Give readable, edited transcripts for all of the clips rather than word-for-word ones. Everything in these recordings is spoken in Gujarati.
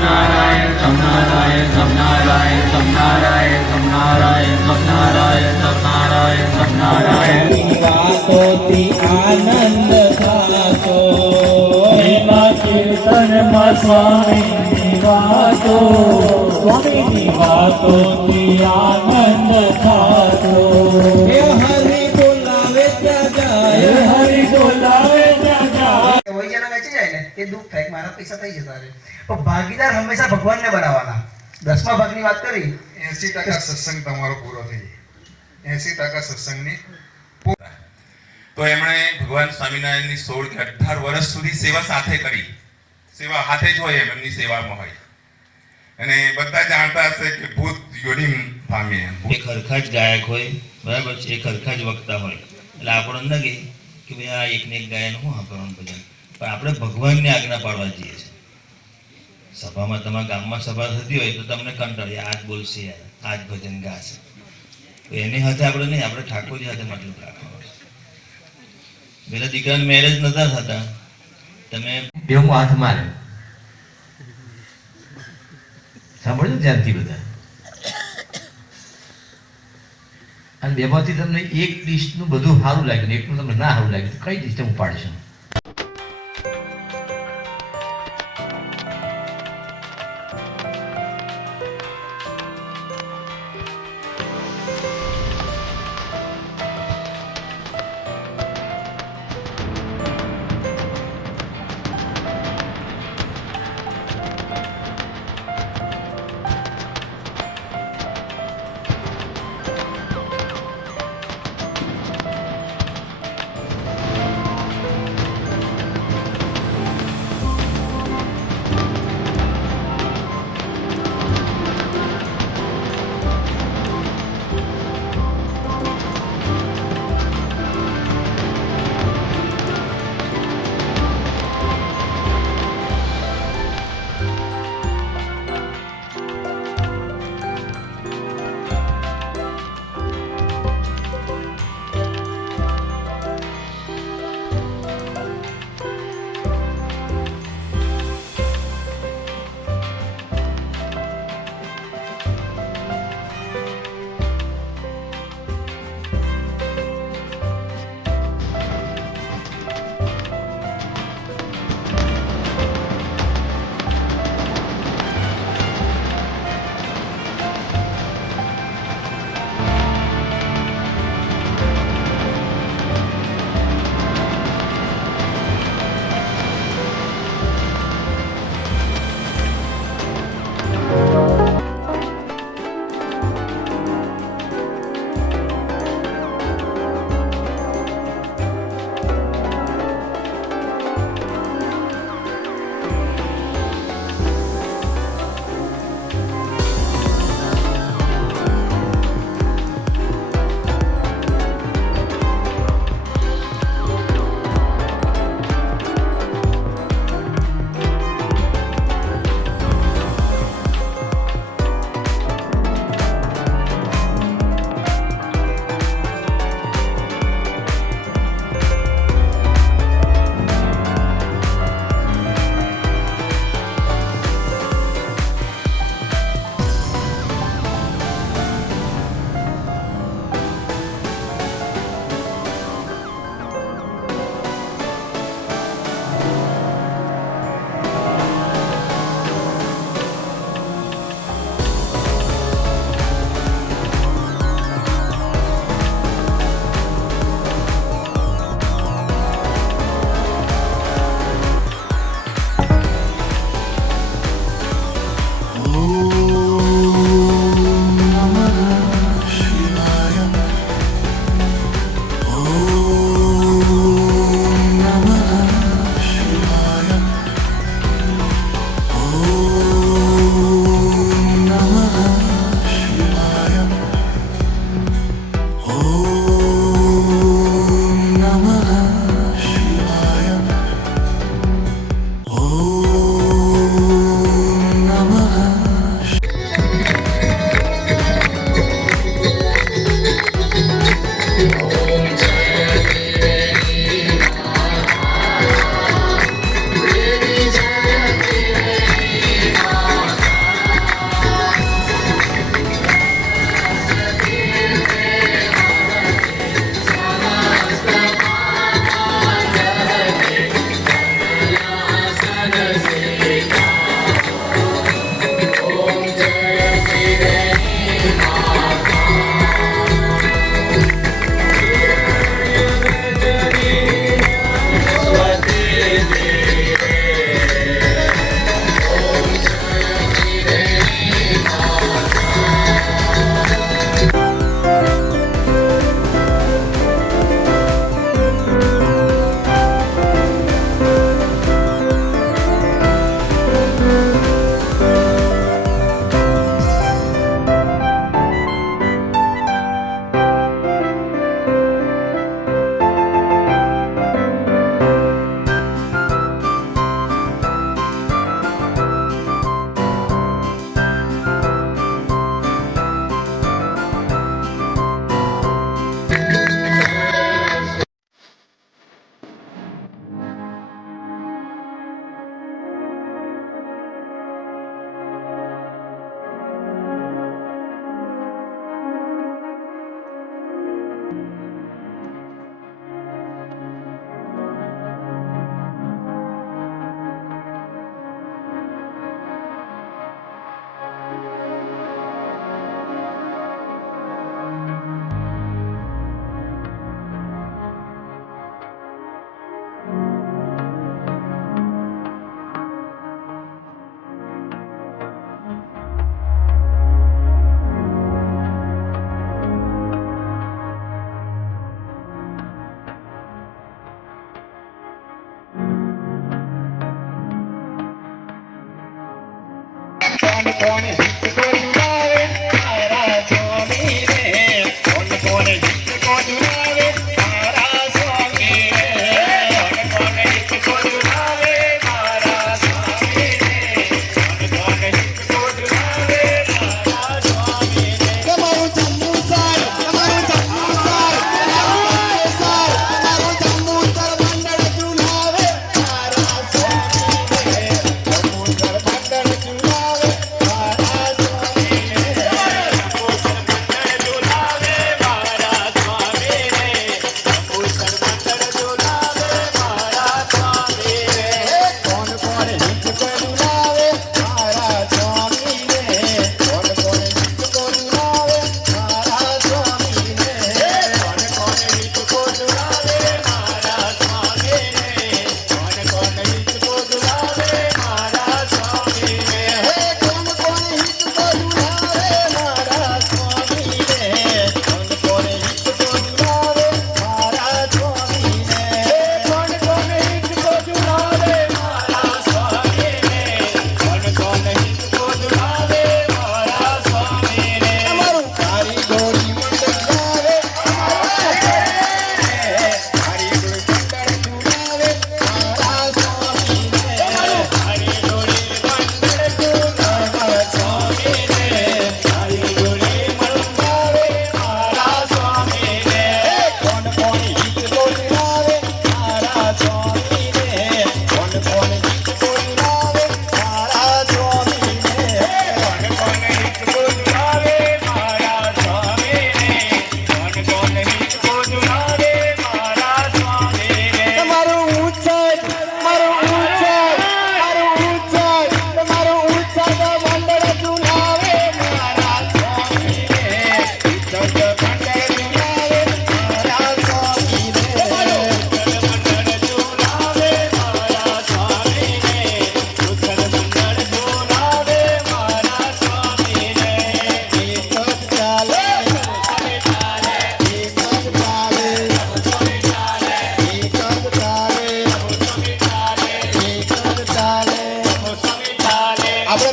સમનારાયણ સમનારાયણ સમનારાયણ સમનારાયણ સમનારાયણ સમનારાયણ સમનારાયણ સમનારાયણ વાતોથી આનંદ થાતો એના કીર્તનમાં સ્વામીની વાતો સ્વામીની વાતોથી આનંદ થાતો હે હરિ બોલાવે ત્યાં જાય હરિ બોલાવે ત્યાં જાય વૈયાના વેચી જાય ને એ દુઃખ થાય કે મારા પૈસા થઈ જતા રહે પણ ભાગીદાર હંમેશા ભગવાનને બનાવવાના 10મા ભાગની વાત કરી 80% સત્સંગ તમારો પૂરો થઈ જાય 80% સત્સંગની તો એમણે ભગવાન સ્વામિનારાયણની 16 કે 18 વર્ષ સુધી સેવા સાથે કરી સેવા હાથે જ હોય એમની સેવામાં હોય અને બધા જાણતા હશે કે ભૂત યોની પામે એક હરખા જ ગાયક હોય બરાબર છે એક હરખા જ વક્તા હોય એટલે આપણને ન કે ભાઈ આ એકને એક ગાયન શું આપણને ભજન પણ આપણે ભગવાનની આજ્ઞા પાડવા જઈએ છીએ સભામાં તમારા ગામમાં સભા થતી હોય તો તમને કંટાળી આ જ બોલશે યાર આ જ ભજન ગાશે તો એની સાથે આપણે નહીં આપણે ઠાકોરજી સાથે મતલબ રાખવાનો છે પેલા દીકરાને મેરેજ નતા થતા તમે બેવું હાથ મારે સાંભળજો ધ્યાનથી બધા અને બેમાંથી તમને એક ડિશનું બધું સારું લાગ્યું એકનું તમને ના સારું લાગ્યું તો કઈ ડિશ તમે ઉપાડશો આપણે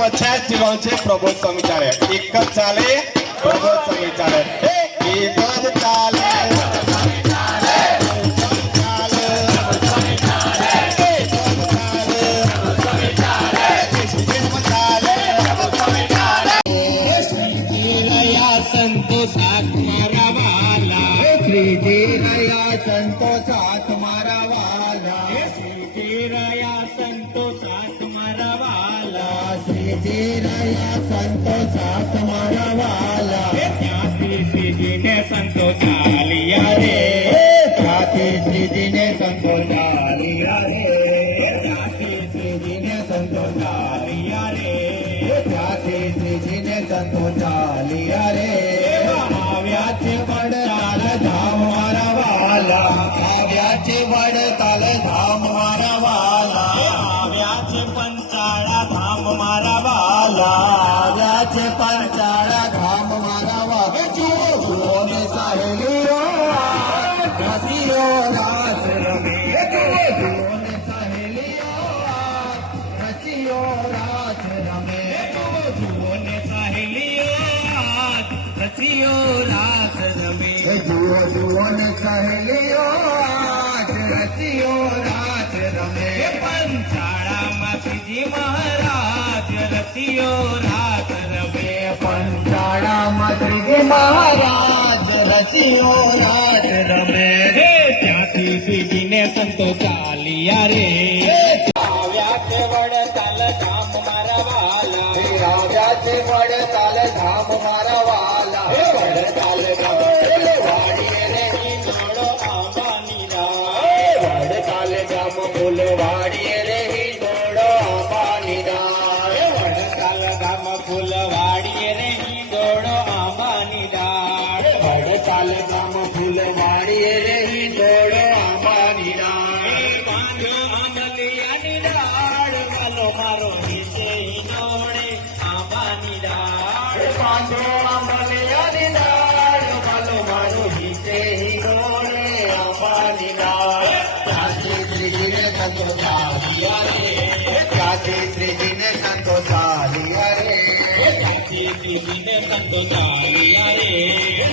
50 જીવન છે પ્રબોધ સ્વામી ચાલે એક જ ચાલે પ્રબોધ સ્વામી ચાલે એક જ ચાલે સંતો સાથ મારા વાલા શ્રીજી રહ્યા સંતો સાથ મારા વાલા શ્રીજી રહ્યા સંતો સાથ મારા વાલા શ્રીજી રહ્યા સંતો સાથ મારા વાલા ત્યાંથી શ્રીજીને સંતો ચાલ્યા રે ત્યાંથી શ્રીજીને સંતો ચાલ્યા રે ત્યાંથી શ્રીજીને સંતો ચાલ્યા રે ત્યાંથી શ્રીજીને સંતો ચાલ્યા રે આવ્યા છે વડતાલ ધામ મારા વાલા આવ્યા છે વડતાલ ધામ મારા વાલા આવ્યા છે પંચાળા ધામ મારા વાલા આવ્યા છે પંચાળા ધામ મારા વાલા જુઓ ને સાહેલીઓ રસીઓ રાસ રમે જુઓ ને સાહેલીઓ રસીઓ રાસ રમે જુઓ ને સાહેલીઓ રસીઓ રાસ રમે જુઓ જુઓ ને સહેલીઓ રસીઓ રાસ રમે પંચાળામાં શ્રીજી મહારાજ રસીઓ રાસ રમે પંચાળામાં શ્રીજી મહારાજ રસીઓ રાસ રમે ત્યાંથી શ્રીજીને સંતો ચાલ્યા રે આવ્યા છે વડતાલ ધામ મારા વાલા આવ્યા છે વડતાલ ધામ મારા વાલા વડતાલ ધામ ફૂલવાડીએ રે હિંડોળો આંબાની ડાળ વડતાલ ધામ ફૂલવાડીએ રે હિંડોળો આંબાની ડાળ વડતાલ ધામ ફૂલવાડીએ રે હિંડોળો આંબાની ડાળ વડતાલ ધામ ફૂલવાડીએ રે હિંડોળો આંબાની ડાળ બાંધો આંબલિયાની ડાળ વાલો મારો નીચે હિંડોળે આંબાની ડાળ બાંધો આંબલિયાની ડાળ વાલો મારો નીચે હિંડોળે આંબાની ડાળ ત્યાંથી શ્રીજીને સંતો ચાલ્યા રે ત્યાંથી શ્રીજીને સંતો ચાલ્યા રે શ્રીજીને સંતો ચાલ્યા રે,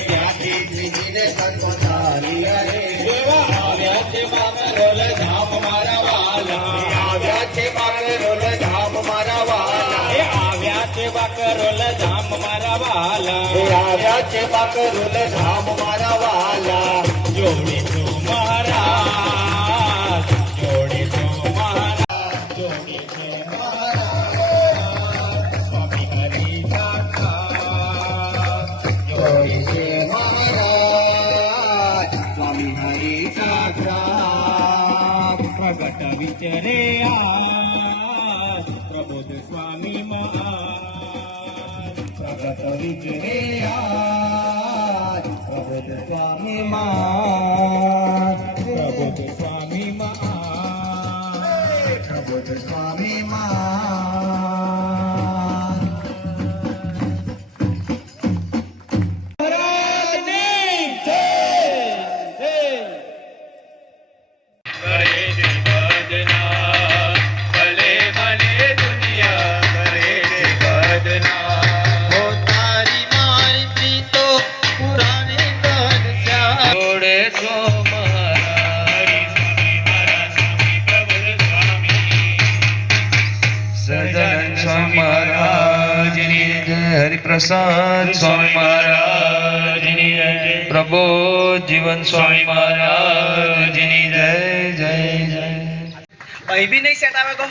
ત્યાંથી શ્રીજીને સંતો ચાલ્યા રે, એવા આવ્યા છે બાકરોલ ધામ મારા વાલા, આવ્યા છે બાકરોલ ધામ મારા વાલા, એ આવ્યા છે બાકરોલ ધામ મારા વાલા, આવ્યા છે બાકરોલ ધામ મારા વાલા. જોડે તો મહારાજ, જોડે તો મહારાજ, જોડે તો સ્વામી હરિદાસ, જોડે છે મહારાજ સ્વામી હરિદાસ. પ્રગટ વિચરે આ પ્રબોધ સ્વામી મહારાજ, પ્રગટ વિચરે પ્રબોધ સ્વામી મહારાજ, પ્રબોધ સ્વામી મહારાજ. પ્રબોધ સ્વામી મહારાજ. સહજાનંદ સ્વામી મહારાજની જય, હરિપ્રસાદ સ્વામી મહારાજની જય, પ્રબોધ જીવન સ્વામી મહારાજની જય જય જય. અહીં બી નહીં સેટ આવે તો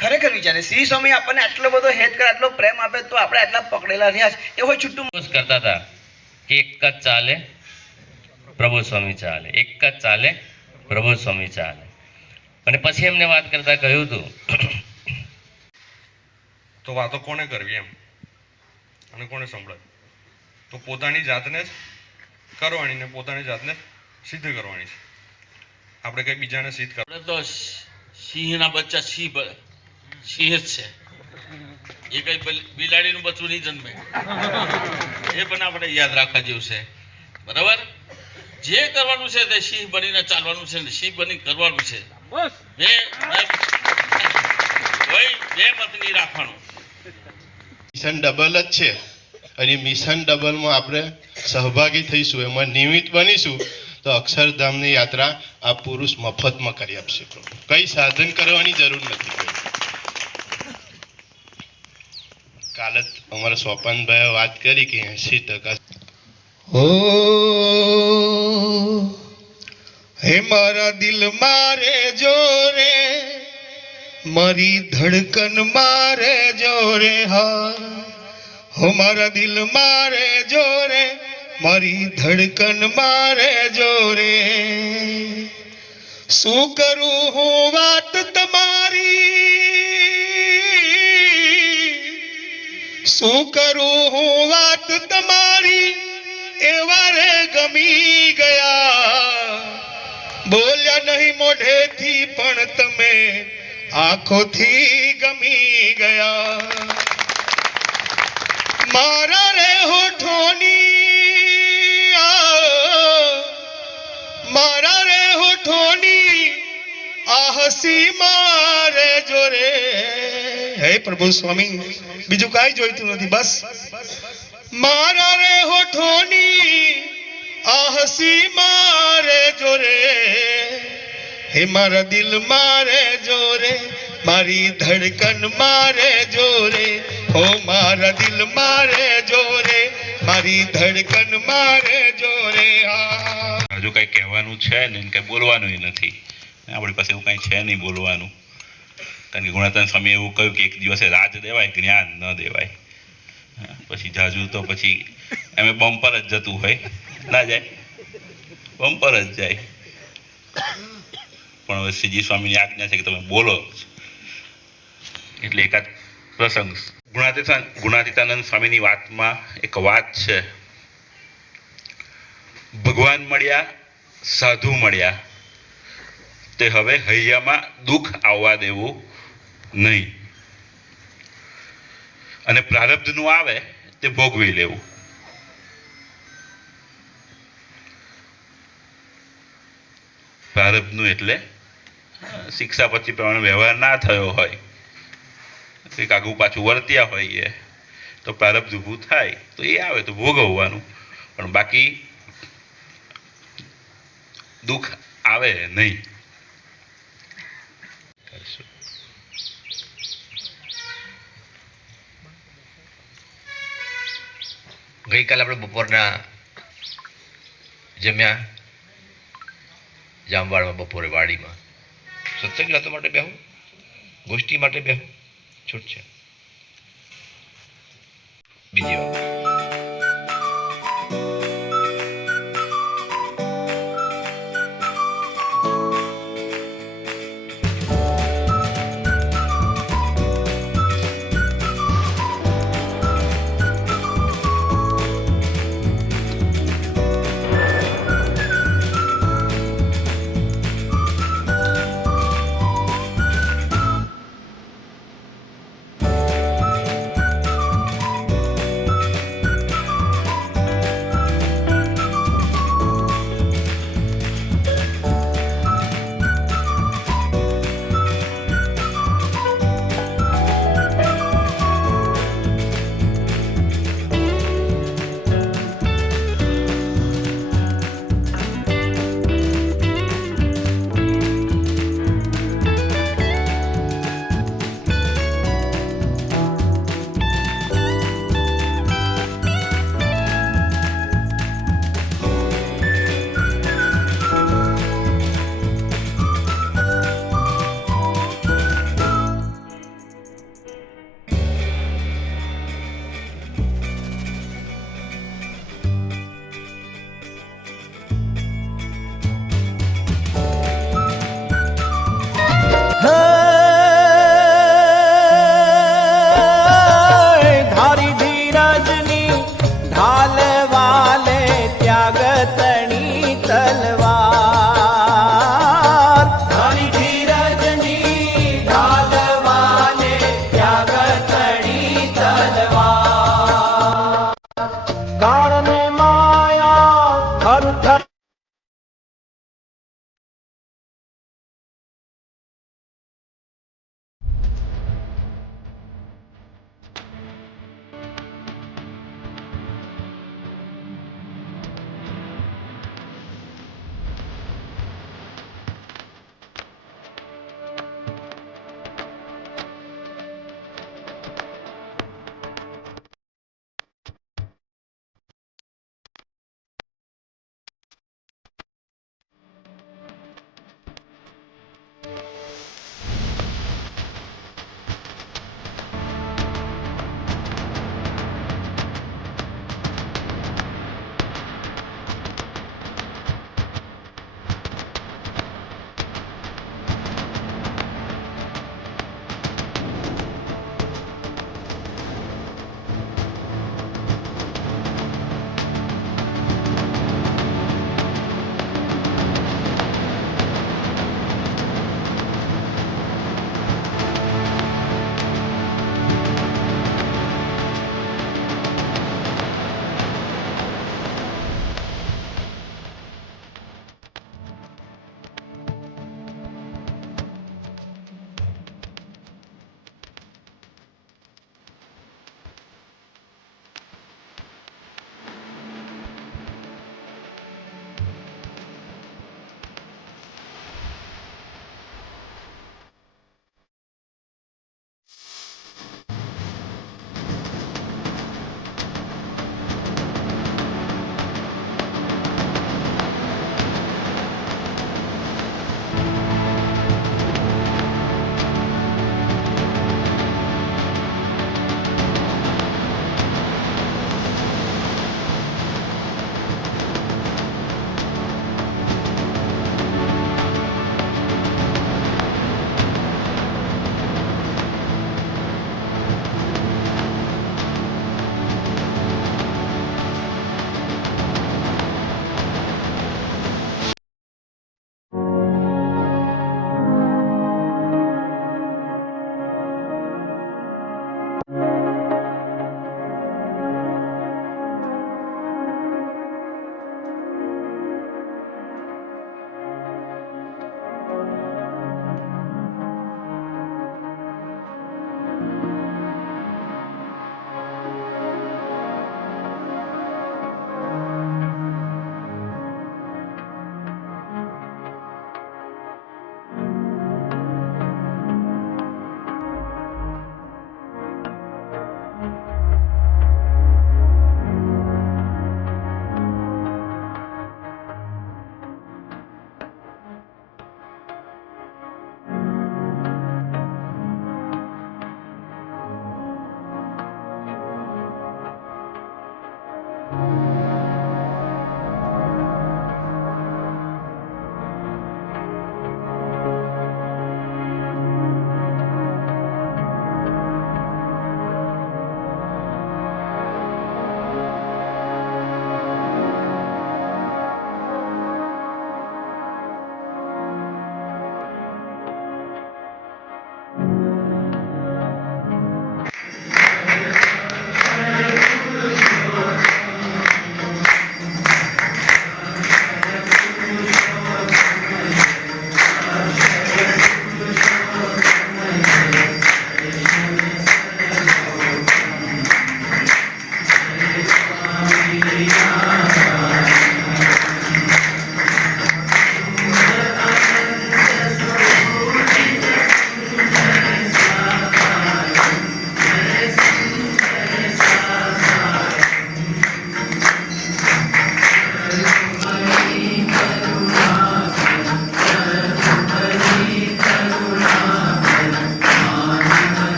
ખરેખર વિચારે શ્રી સ્વામી આપણને આટલો બધો હેત કરે, આટલો પ્રેમ આપે, તો આપણે આટલા પકડેલા રહ્યા છે. એ હોય છૂટું કરતા હતા કે એક જ ચાલે પ્રભુ સ્વામી ચાલે, એક જ ચાલે પ્રભુ સ્વામી ચાલે. અને પછી એમને વાત કરતા કહ્યું હતું, તો વાતો કોને કરવી એમ અને કોને સંભળાય? તો પોતાની જાતને જ કરવાની ને પોતાની જાતને સિદ્ધ કરવાની છે. આપણે કઈ બીજાને સિદ્ધ કરવા તો સિંહના બચ્ચા સિંહ જ છે, એ કઈ બિલાડીનું બચ્ચું નહીં જન્મે. એ પણ આપણે યાદ રાખવા જેવું છે. બરાબર, જે કરવાનું છે તે સિંહ બનીને ચાલવાનું છે, સિંહ બની કરવાનું છે. બે મત નહીં રાખવાનું. મિશન ડબલ જ છે અને મિશન ડબલમાં આપણે સહભાગી થઈશું, એમાં નિમિત્ત બનીશું તો અક્ષરધામની યાત્રા આ પુરુષ મફતમાં કરી આપશે. કઈ સાધન કરવાની જરૂર નથી. કાલે જ અમારા સોપાનભાઈએ વાત કરી કે 80%. ઓ હે મારા દિલ મારે જોરે, મારી ધડકન મારે જોરે, હા હો મારા દિલ મારે જોરે, મારી ધડકન મારે જોરે. શું કરું હું વાત તમારી, શું કરું હું વાત તમારી, એવા રે ગમી ગયા. બોલ્યા નહીં મોઢેથી પણ તમે આંખોથી ગમી ગયા. મારા રે હોઠોની, મારા રે હોઠોની આ હસી મારે જોરે. હે પ્રભુ સ્વામી, બીજું કાંઈ જોઈતું નથી, બસ મારા રે હોઠોની આ હસી મારે જોરે. હે મારા દિલ મારે જોરે, મારી ધડકન મારે જોરે, હો મારા દિલ મારે જોરે, મારી ધડકન મારે જોરે. હજુ કઈ કહેવાનું છે ને કઈ બોલવાનું નથી. આપણી પાસે એવું કઈ છે નહીં બોલવાનું. કારણ કે ગુણાતન સ્વામી એવું કહ્યું કે એક દિવસે રાજ દેવાય, જ્ઞાન ન દેવાય. પછી જાજુ તો પછી એમ બમ્પર જ જતું હોય, ના જાય, બમ્પર જ જાય. પણ હવે શ્રીજી સ્વામીની આજ્ઞા છે કે તમે બોલો, એટલે એકાદ પ્રસંગ. ગુણાતીતાનંદ સ્વામીની વાતમાં એક વાત છે, ભગવાન મળ્યા, સાધુ મળ્યા, તે હવે હૈયામાં દુઃખ આવવા દેવું નહીં, અને પ્રારબ્ધનું આવે તે ભોગવી લેવું. પ્રારબ્ધનું એટલે શિક્ષા પછી પ્રમાણે વ્યવહાર ના થયો હોય કંઈક આગું પાછું વર્ત્યા હોઈએ તો પ્રારબ્ધ ઊભું થાય તો એ આવે તો ભોગવવાનું, પણ બાકી દુઃખ આવે નહીં. ગઈકાલે આપણે બપોરના જમ્યા જામવાડમાં, બપોરે વાડીમાં. સત્સંગ વાતો માટે બેહું, ગોષ્ઠી માટે બેહું, છૂટ છે. બીજી વાત